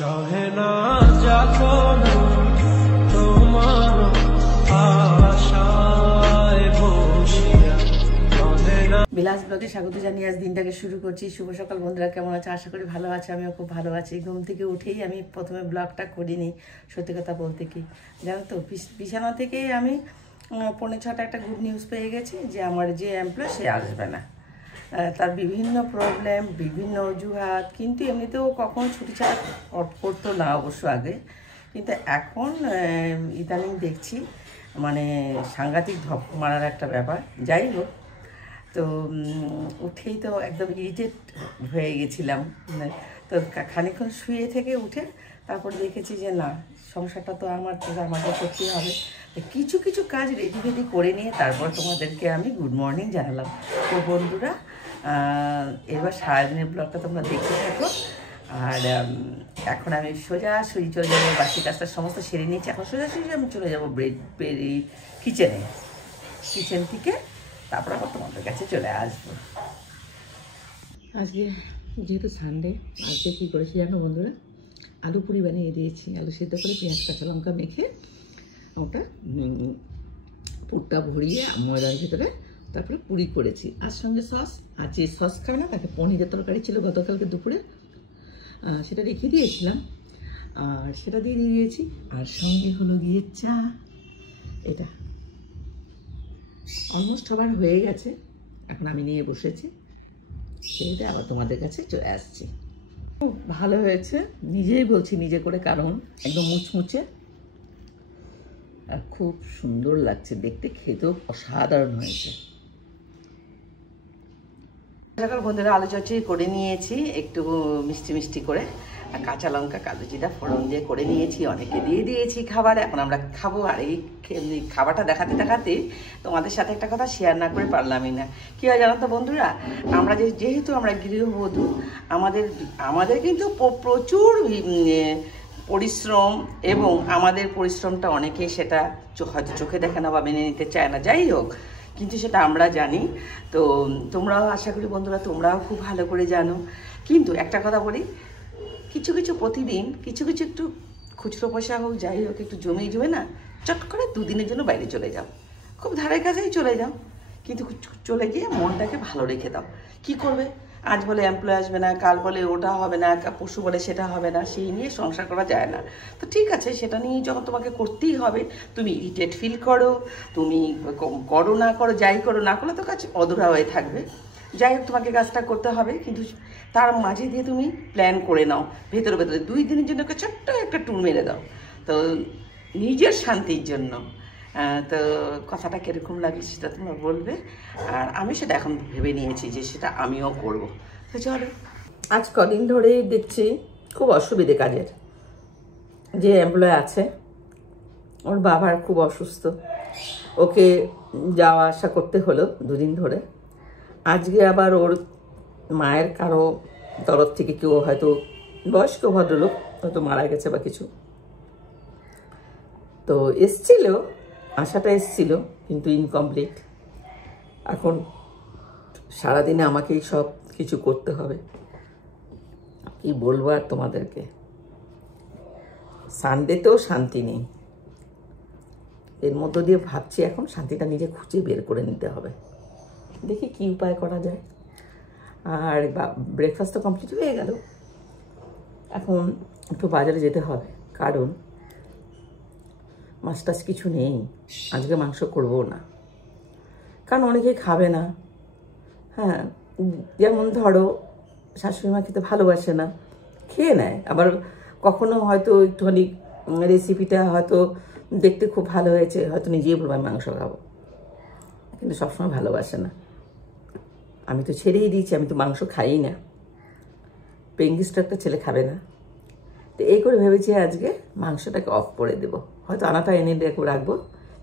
সহে না যাতনা তোমার আশায় বসিয়া বিলাস ব্লগে স্বাগত জানিয়ে আজ দিনটাকে শুরু করছি। শুভ সকাল বন্ধুরা, কেমন আছে? আশা করি ভালো আছে। আমিও খুব ভালো আছি। ঘুম থেকে উঠেই আমি প্রথমে ব্লগটা করিনি, সত্যি কথা বলতে কি জানো তো, বিছানা থেকেই আমি 5:45 একটা গুড নিউজ পেয়ে গেছি যে আমার যে এমপ্লয় সে আসবে না। তার বিভিন্ন প্রবলেম, বিভিন্ন অজুহাত, কিন্তু এমনিতেও কখনো ছুটি ছাড়া করতো না অবশ্য আগে, কিন্তু এখন ইদানিং দেখছি মানে সাংঘাতিক ধপ মারার একটা ব্যাপার। যাই হোক, তো উঠেই তো একদম ইরিটেট হয়ে গেছিলাম। তো খানিকক্ষণ শুয়ে থেকে উঠে তারপর দেখেছি যে না, সংসারটা তো আমাকে করতেই হবে। কিছু কিছু কাজ রেডি করে নিয়ে তারপর তোমাদেরকে আমি গুড মর্নিং জানালাম। তো বন্ধুরা, এবার সারাদিনের ব্লগটা তোমরা দেখতে থাকো। আর এখন আমি সোজাসুজি চলে যাবো, বাকি কাজটা সমস্ত সেরে নিয়েছি। এখন সোজাসুজি আমি চলে যাবো কিচেন থেকে, তারপর আবার তোমাদের কাছে চলে আসবো। আজকে যেহেতু সানডে, আজকে কী করেছি জানো বন্ধুরা, আলু পুরি বানিয়ে দিয়েছি। আলু সিদ্ধ করে পেঁয়াজ কাঁচা লঙ্কা মেখে ওটা পুরটা ভরিয়ে ময়দার ভিতরে তারপরে পুরি করেছি। আর সঙ্গে সস, আর যে সস খাও না তাকে পনিরের তরকারি ছিল গতকালকে দুপুরে, সেটা রেখে দিয়েছিলাম আর সেটা দিয়ে দিয়েছি। আর সঙ্গে হলো গিয়ে চা। এটা অলমোস্ট সবার হয়ে গেছে, এখন আমি নিয়ে বসেছি, সেইটা আবার তোমাদের কাছে চলে আসছি। খুব ভালো হয়েছে, নিজেই বলছি নিজে করে, কারণ একদম মুচমুচে আর খুব সুন্দর লাগছে দেখতে, খেতেও অসাধারণ হয়েছে। সকাল বন্ধুরা, আলু চচ্চড়ি করে নিয়েছি একটু মিষ্টি মিষ্টি করে, আর কাঁচা লঙ্কা কালো জিরা ফোড়ন দিয়ে করে নিয়েছি। অনেকে দিয়ে দিয়েছি খাবার, এখন আমরা খাবো। আর এই খাবারটা দেখাতে দেখাতে তোমাদের সাথে একটা কথা শেয়ার না করে পারলামই না। কী হয় জানো তো বন্ধুরা, আমরা যেহেতু আমরা গৃহবধূ, আমাদের কিন্তু প্রচুর পরিশ্রম, এবং আমাদের পরিশ্রমটা অনেকে সেটা হয়তো চোখে দেখে না বা মেনে নিতে চায় না। যাই হোক, কিন্তু সেটা আমরা জানি। তো তোমরাও, আশা করি বন্ধুরা তোমরাও খুব ভালো করে জানো। কিন্তু একটা কথা বলি, কিছু কিছু প্রতিদিন কিছু একটু খুচরো পয়সা হোক, যাই হোক, একটু জমে না, চট করে দুদিনের জন্য বাইরে চলে যাও, খুব ধারের কাছেই চলে যাও, কিন্তু চলে গিয়ে মনটাকে ভালো রেখে দাও। কি করবে, আজ বলে এমপ্লয় আসবে না, কাল বলে ওটা হবে না, পরশু বলে সেটা হবে না, সেই নিয়ে সংসার করা যায় না। তো ঠিক আছে, সেটা নিয়ে যখন তোমাকে করতেই হবে, তুমি ইরিটেট ফিল করো, তুমি করো না করো, যাই করো না করলে তো কাজ অধুরা হয়ে থাকবে। যাই হোক, তোমাকে কাজটা করতে হবে, কিন্তু তার মাঝে দিয়ে তুমি প্ল্যান করে নাও, ভেতরে 2 দিনের জন্য একটা ছোট্ট একটা ট্যুর মেরে দাও, তো নিজের শান্তির জন্য। তো কথাটা কীরকম লাগছে সেটা তোমরা বলবে, আর আমি সেটা এখন ভেবে নিয়েছি যে সেটা আমিও করব। তো চলো, আজ কদিন ধরে দেখছি খুব অসুবিধে কাজের। যে এমপ্লয় আছে, ওর বাবার খুব অসুস্থ, ওকে যাওয়া আসা করতে হলো 2 দিন ধরে। আজকে আবার ওর মায়ের কারো তরফ থেকে কেউ হয়তো বয়স্ক ভদ্রলোক হয়তো মারা গেছে বা কিছু, তো আশাটা এসছিল, কিন্তু ইনকমপ্লিট। এখন সারাদিনে আমাকেই সব কিছু করতে হবে। কি বলবো আর তোমাদেরকে, সানডেতেও শান্তি নেই। এর মধ্য দিয়ে ভাবছি এখন শান্তিটা নিজে খুঁজে বের করে নিতে হবে, দেখি কি উপায় করা যায়। আর ব্রেকফাস্ট তো কমপ্লিট হয়ে গেল, এখন একটু বাজারে যেতে হবে, কারণ মাছ টাছ কিছু নেই। আজকে মাংস করবো না, কারণ অনেকেই খাবে না। হ্যাঁ, যেমন ধরো শাশুড়ি মা খেতে ভালোবাসে না, খেয়ে নেয়, আবার কখনো হয়তো একটুখানি রেসিপিটা হয়তো দেখতে খুব ভালো হয়েছে, হয়তো নিজেই বলবো আমি মাংস খাবো, কিন্তু সবসময় ভালোবাসে না। আমি তো ছেড়েই দিয়েছি, আমি তো মাংস খাই না। পেঙ্গিস্ট একটা ছেলে খাবে না, তো এই করে ভেবেছি আজকে মাংসটাকে অফ করে দেবো। হয়তো আনাটা এনে রাখবো,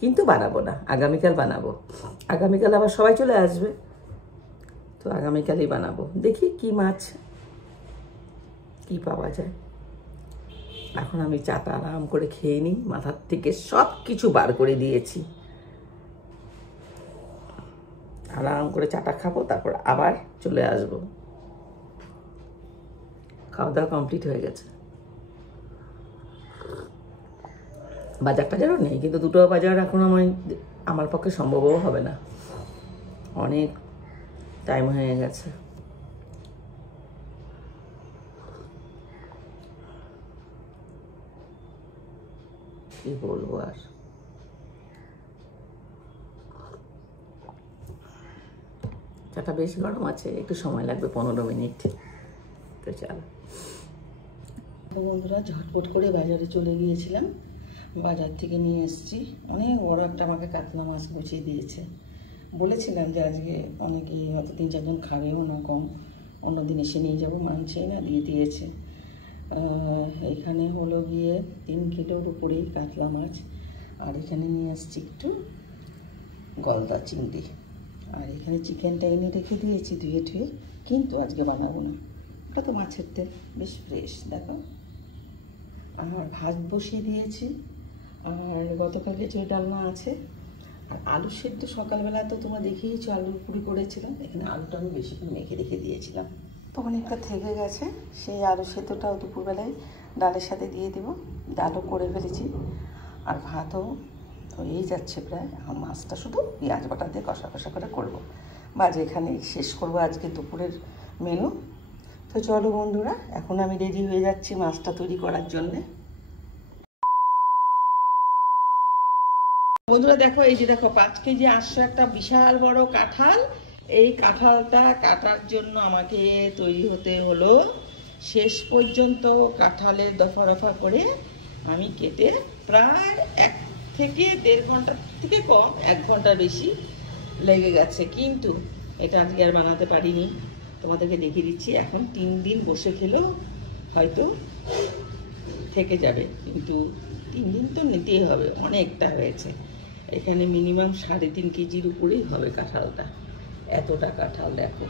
কিন্তু বানাবো না, আগামীকাল বানাবো। আগামীকাল আবার সবাই চলে আসবে, তো আগামীকালই বানাবো। দেখি কি মাছ কি পাওয়া যায়। এখন আমি চাটা আরাম করে খেয়ে নিই, মাথার থেকে সব কিছু বার করে দিয়েছি। আরাম করে চাটা খাবো, তারপর আবার চলে আসবো। খাওয়া দাওয়া কমপ্লিট হয়ে গেছে। বাজার টাজারও নেই, কিন্তু দুটো বাজার এখন আমার পক্ষে সম্ভবও হবে না, অনেক টাইম হয়ে গেছে। কি বলবো আর, চাটা বেশ গরম আছে, একটু সময় লাগবে 15 মিনিট। তো চলো বন্ধুরা, ঝটপট করে বাজারে চলে গিয়েছিলাম, বাজার থেকে নিয়ে এসেছি অনেক বড় একটা আমাকে কাতলা মাছ গুছিয়ে দিয়েছে। বলেছিলাম যে আজকে অনেকে হয়তো 3-4 জন খাবেও না, কম, অন্যদিন এসে নিয়ে যাবো, মানছেই না, দিয়ে দিয়েছে। এখানে হলো গিয়ে 3 কিলোর উপরেই কাতলা মাছ, আর এখানে নিয়ে আসছি একটু গলদা চিংড়ি, আর এখানে চিকেনটা এনে রেখে দিয়েছি ধুয়ে ঠুয়ে, কিন্তু আজকে বানাবো না, ওটা তো মাছের তেল, বেশ ফ্রেশ দেখো। আর ভাত বসিয়ে দিয়েছি, আর গতকালকে যে ডালনা আছে, আর আলু সেদ্ধ সকালবেলা তো তোমরা দেখিয়েছো, আলুর পুরি করেছিলাম, এখানে আলুটা আমি বেশি করে মেখে রেখে দিয়েছিলাম, তো অনেকটা থেকে গেছে, সেই আলু সেদ্ধটাও দুপুরবেলায় ডালের সাথে দিয়ে দেবো, ডালও করে ফেলেছি, আর ভাতও হয়েই যাচ্ছে প্রায়। এখন মাছটা শুধু পেঁয়াজ বাটা দিয়ে কষা কষা করে করবো, বাজে এখানেই শেষ করবো আজকে দুপুরের মেনু। তো চলো বন্ধুরা, এখন আমি রেডি হয়ে যাচ্ছি মাছটা তৈরি করার জন্যে। বন্ধুরা দেখো, এই যে দেখো 5 কেজি 800 একটা বিশাল বড় কাঁঠাল, এই কাঁঠালটা কাটার জন্য আমাকে তৈরি হতে হলো, শেষ পর্যন্ত কাঁঠালের দফা দফা করে আমি কেটে প্রায় 1 থেকে 1.5 ঘন্টা থেকে কম, 1 ঘন্টার বেশি লেগে গেছে, কিন্তু এটা আজকে আর বানাতে পারিনি, তোমাদেরকে দেখিয়ে দিচ্ছি। এখন 3 দিন বসে খেলেও হয়তো থেকে যাবে, কিন্তু 3 দিন তো নিতেই হবে, অনেকটা হয়েছে। এখানে মিনিমাম 3.5 কেজির উপরেই হবে কাঁঠালটা, এতটা কাঁঠাল দেখো,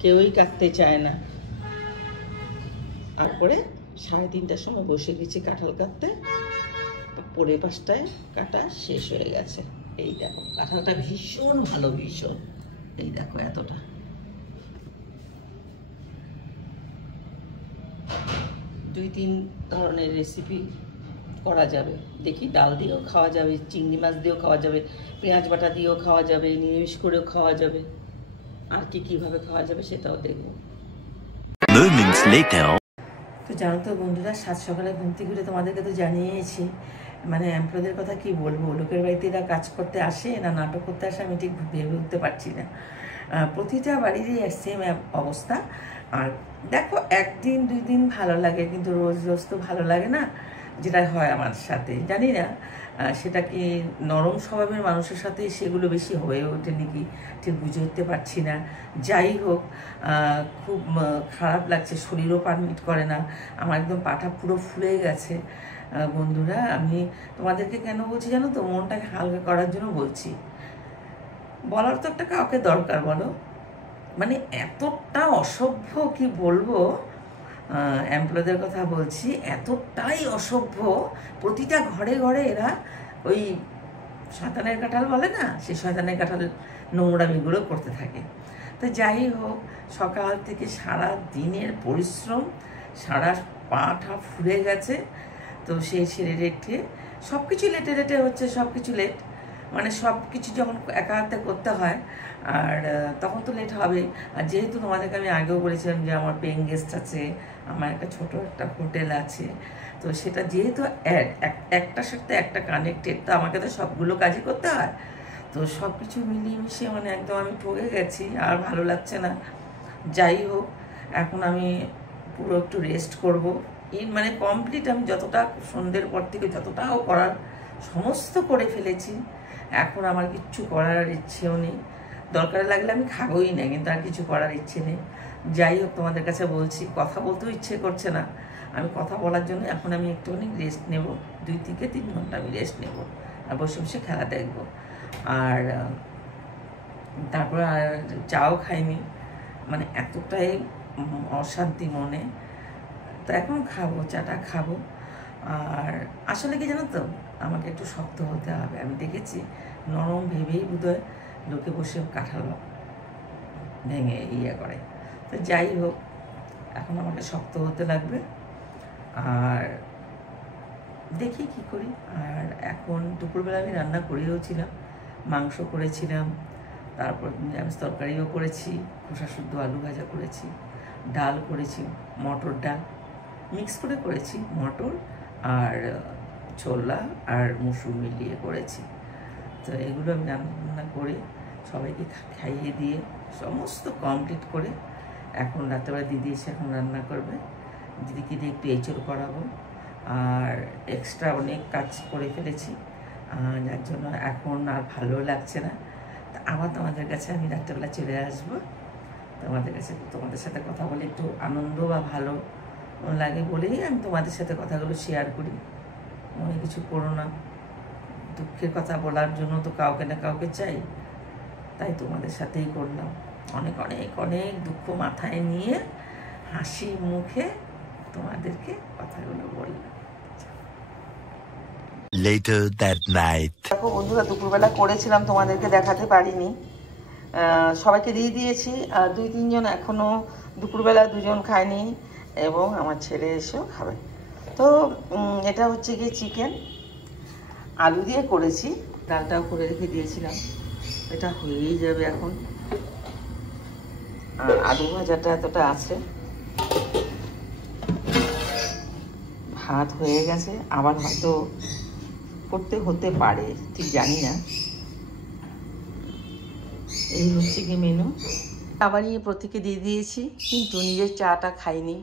কেউই কাটতে চায় না। তারপরে 3:30টার সময় বসে গেছি কাঁঠাল কাটতে, 4:30টায় কাটা শেষ হয়ে গেছে। এই দেখো কাঁঠালটা ভীষণ ভালো, ভীষণ, এই দেখো এতটা। 2-3 ধরনের রেসিপি করা যাবে, দেখি ডাল দিয়েও খাওয়া যাবে, চিংড়ি মাছ দিয়েও খাওয়া যাবে, পেঁয়াজ বাটা দিয়েও খাওয়া যাবে, নিরামিষ করেও খাওয়া যাবে, আর কীভাবে খাওয়া যাবে সেটাও দেখব। তো জানো তো বন্ধুরা, 7 সকালে ঘুম থেকে উঠে তোমাদেরকে তো জানিয়েছি, মানে এমপ্লয়ীদের কথা কি বলবো, লোকের বাড়িতে এরা কাজ করতে আসে না নাটক করতে আসে, আমি ঠিক ভেবে উঠতে পারছি না। প্রতিটা বাড়িরই সেম অবস্থা। আর দেখো, 1 দিন 2 দিন ভালো লাগে, কিন্তু রোজ রোজ তো ভালো লাগে না, যেটা হয় আমার সাথে জানি না, সেটা কি নরম স্বভাবের মানুষের সাথে সেগুলো বেশি হয়ে ওঠে নাকি ঠিক বুঝে উঠতে পারছি না। যাই হোক, খুব খারাপ লাগছে, শরীরও পারমিট করে না, আমার একদম পাটা পুরো ফুলে গেছে। বন্ধুরা, আমি তোমাদেরকে কেন বলছি জানো তো, মনটাকে হালকা করার জন্য বলছি, বলার তো একটা কাউকে দরকার বলো, মানে এতটা অসভ্য, কি বলবো, এমপ্লয়ীদের কথা বলছি, এতটাই অসভ্য, প্রতিটা ঘরে ঘরে এরা ওই শয়তানের কাঁঠাল বলে না, সেই শয়তানের কাঁঠাল নোংরামিগুলো করতে থাকে। তো যাই হোক, সকাল থেকে সারা দিনের পরিশ্রম, সারা পাটা ফুলে গেছে, তো সেই ছেড়ে রেটে সব কিছু লেটে লেটে হচ্ছে, সব কিছু লেট, মানে সব কিছু যখন একা হাতে করতে হয়, আর তখন তো লেট হবে। আর যেহেতু তোমাদেরকে আমি আগেও বলেছিলাম যে আমার পেইং গেস্ট আছে, আমার একটা ছোট একটা হোটেল আছে, তো সেটা যেহেতু একটার সাথে একটা কানেক্টেড, তো আমাকে তো সবগুলো কাজই করতে হয়, তো সব কিছু মিলিয়ে মিশিয়ে মানে একদম আমি ঠকে গেছি, আর ভালো লাগছে না। যাই হোক, এখন আমি পুরো একটু রেস্ট করব, মানে কমপ্লিট আমি যতটা সন্ধ্যের পর থেকে যতটাও করার সমস্ত করে ফেলেছি, এখন আমার কিচ্ছু করার ইচ্ছেও নেই, দরকার লাগলে আমি খাবোই না, কিন্তু আর কিছু করার ইচ্ছে নেই। যাই হোক, তোমাদের কাছে বলছি, কথা বলতেও ইচ্ছে করছে না, আমি কথা বলার জন্য এখন আমি একটুখানি রেস্ট নেব, 2 থেকে 3 ঘন্টা আমি রেস্ট নেব, আর বসে বসে খেলা দেখব। আর তারপর আর চাও খাইনি, মানে এতটাই অশান্তি মনে, তো এখন খাবো, চাটা খাবো। আর আসলে কি জানো তো, আমাকে একটু শক্ত হতে হবে, আমি দেখেছি নরম ভেবেই বোধহয় লোকে বসে কাঁঠাল ভেঙে করে। তো যাই হোক, এখন আমাকে শক্ত হতে লাগবে, আর দেখি কি করি। আর এখন দুপুরবেলা আমি রান্না করেওছিলাম, মাংস করেছিলাম, তারপর নিরামিষ তরকারিও করেছি, খোসা শুদ্ধ আলু ভাজা করেছি, ডাল করেছি, মটর ডাল মিক্স করে করেছি, মটর আর ছোলা আর মসুর মিলিয়ে করেছি। তো এগুলো আমি রান্না করে সবাইকে খাইয়ে দিয়ে সমস্ত কমপ্লিট করে এখন রাত্রেবেলা দিদি এসে এখন রান্না করবে। দিদিকে দিয়ে একটু এঁচড় করাবো, আর এক্সট্রা অনেক কাজ করে ফেলেছি, যার জন্য এখন আর ভালো লাগছে না। তা আবার তোমাদের কাছে আমি রাত্রেবেলা চলে আসবো, তোমাদের সাথে কথা বলে একটু আনন্দ বা ভালো লাগে বলেই আমি তোমাদের সাথে কথাগুলো শেয়ার করি। মনে কিছু করো না, দুঃখের কথা বলার জন্য তো কাউকে না কাউকে চাই, তাই তোমাদের সাথেই করলাম। অনেক অনেক অনেক দুঃখ মাথায় নিয়ে হাসি মুখে তোমাদেরকে কথাগুলো বললাম। Later that night. দেখো বন্ধুরা, দুপুরবেলা করেছিলাম, তোমাদেরকে দেখাতে পারিনি। সবাইকে দিয়ে দিয়েছি, আর 2-3 জন এখনো দুপুরবেলা 2 জন খায়নি, এবং আমার ছেলে এসেও খাবে। তো এটা হচ্ছে গিয়ে চিকেন আলু দিয়ে করেছি, ডালটাও করে রেখে দিয়েছিলাম, এটা হয়েই যাবে এখন। আর আলু ভাজাটা এতটা আছে, ভাত হয়ে গেছে, আবার হয়তো করতে হতে পারে, ঠিক জানি না। এই হচ্ছে কি মেনু। আবারই প্রত্যেকে দিয়ে দিয়েছি, কিন্তু নিজের চাটা খাইনি,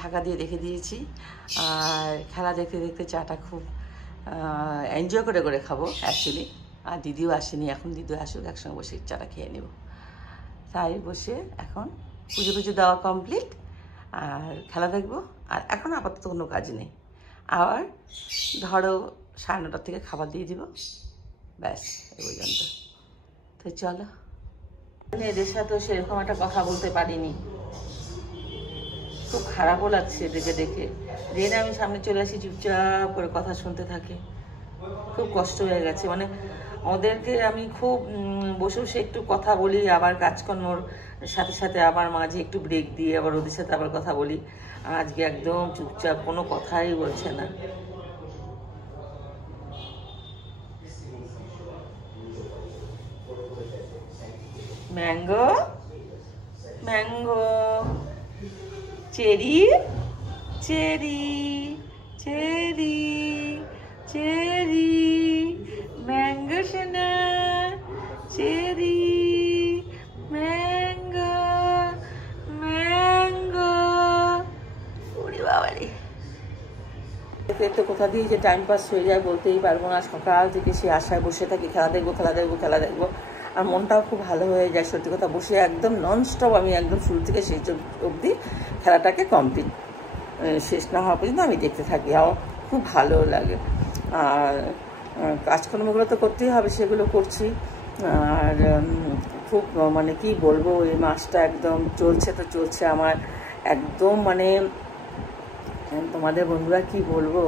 ঢাকা দিয়ে রেখে দিয়েছি। আর খেলা দেখতে দেখতে চাটা খুব এনজয় করে করে খাবো অ্যাকচুয়ালি। আর দিদিও আসেনি, এখন দিদিও আসুক, একসঙ্গে বসে চাটা খেয়ে নেব। তাই বসে এখন পুজো টুজো দেওয়া কমপ্লিট, আর খেলা দেখবো। আর এখন আপাতত কোনো কাজ নেই, আবার ধরো 9:30 থেকে খাবার দিয়ে দিব, ব্যাস এই পর্যন্ত। তো চলো, এদের সাথেও সেরকম একটা কথা বলতে পারিনি, খুব খারাপও লাগছে এদেরকে দেখে। যেন আমি সামনে চলে আসি, চুপচাপ করে কথা শুনতে থাকে, খুব কষ্ট হয়ে গেছে। মানে ওদেরকে আমি খুব বসে বসে একটু কথা বলি, আবার কাজকর্মর সাথে সাথে আবার মাঝে একটু ব্রেক দিয়ে আবার ওদের সাথে আবার কথা বলি। আর আজকে একদম চুপচাপ, কোনো কথাই বলছে না। Mango mango, cherry cherry cherry cherry, mango সোনা, চেরি ম্যাঙ্গো ম্যাঙ্গো। ওরে বাবারে, দেখতে কোথা দিয়ে যে টাইম পাস হয়ে যায় বলতেই পারবো না। সকাল থেকে সে আশায় বসে থাকি, খেলা দেখবো খেলা দেখবো খেলা দেখবো, আর মনটাও খুব ভালো হয়ে যায়। সত্যি কথা, বসে একদম ননস্টপ আমি একদম শুরু থেকে শেষ অবধি খেলাটাকে কমপ্লিট শেষ না হওয়া পর্যন্ত আমি দেখতে থাকি, আমার খুব ভালো লাগে। আর কাজকর্মগুলো তো করতেই হবে, সেগুলো করছি। আর খুব মানে কি বলবো, এই মাসটা একদম চলছে তো চলছে আমার একদম, মানে তোমাদের বন্ধুরা কি বলবো,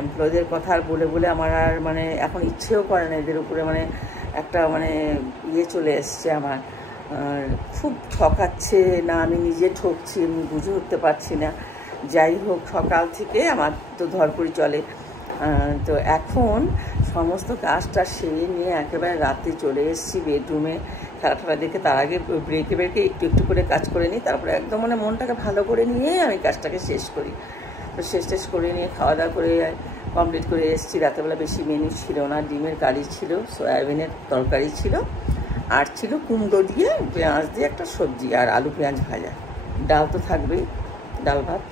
এমপ্লয়ীদের কথা আর বলে বলে আমার আর মানে এখন ইচ্ছেও করে না এদের উপরে, মানে একটা মানে ইয়ে চলে এসছে আমার। খুব ঠকাচ্ছে না, আমি নিজে ঠকছি, আমি বুঝে উঠতে পারছি না। যাই হোক, সকাল থেকে আমার তো ধরপড়ি চলে। তো এখন সমস্ত কাজটা সেরে নিয়ে একেবারে রাতে চলে এসেছি বেডরুমে খেলা দেখে। তার আগে ব্রেকে ব্রেকে একটু একটু করে কাজ করে নিই, তারপরে একদম মানে মনটাকে ভালো করে নিয়েই আমি কাজটাকে শেষ করি। তো শেষ করে নিয়ে খাওয়া দাওয়া করে কমপ্লিট করে এসেছি। রাতেবেলা বেশি মেনু ছিল না, ডিমের কারি ছিল, সয়াবিনের তরকারি ছিল, আর ছিল কুমড়ো দিয়ে পেঁয়াজ দিয়ে একটা সবজি, আর আলু পেঁয়াজ ভাজা, ডাল তো থাকবেই, ডাল ভাত।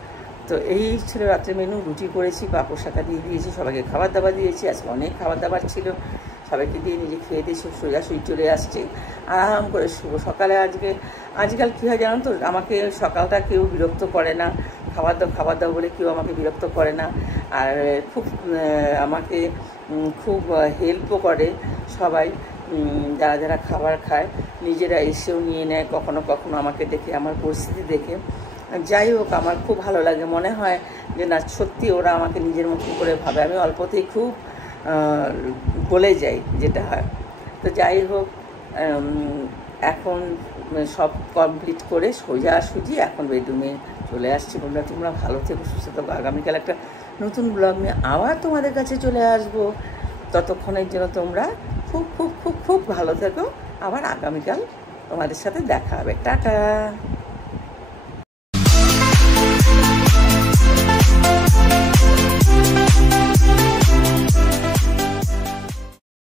তো এই ছিল রাত্রে মেনু। রুটি করেছি, পাঁপড় শাঁকা দিয়ে দিয়েছি, সবাইকে খাবার দাবার দিয়েছি। আজকে অনেক খাবার দাবার ছিল, সবাইকে দিয়ে নিজে খেয়ে দিয়ে সোজাসুজি চলে আসছি, আরাম করে শুবো। সকালে আজকাল কী হয় জানো তো, আমাকে সকালটা কেউ বিরক্ত করে না, খাবার দাও বলে কেউ আমাকে বিরক্ত করে না। আর খুব আমাকে খুব হেল্পও করে সবাই, যারা যারা খাবার খায় নিজেরা এসেও নিয়ে নেয় কখনো কখনো আমাকে দেখে, আমার পরিস্থিতি দেখে। যাই হোক, আমার খুব ভালো লাগে, মনে হয় যে না সত্যি ওরা আমাকে নিজের মতো করে ভাবে। আমি অল্পতেই খুব বলে যাই, যেটা হয়। তো যাই হোক, এখন সব কমপ্লিট করে সোজাসুজি এখন বেডরুমে চলে আসছি। বললাম তোমরা ভালো থেকো, সুস্থ থাকো। আগামীকাল একটা নতুন ব্লগ নিয়ে আবার তোমাদের কাছে চলে আসবো। ততক্ষণের জন্য তোমরা খুব খুব খুব খুব ভালো থেকো। আবার আগামীকাল তোমাদের সাথে দেখা হবে। টাটা।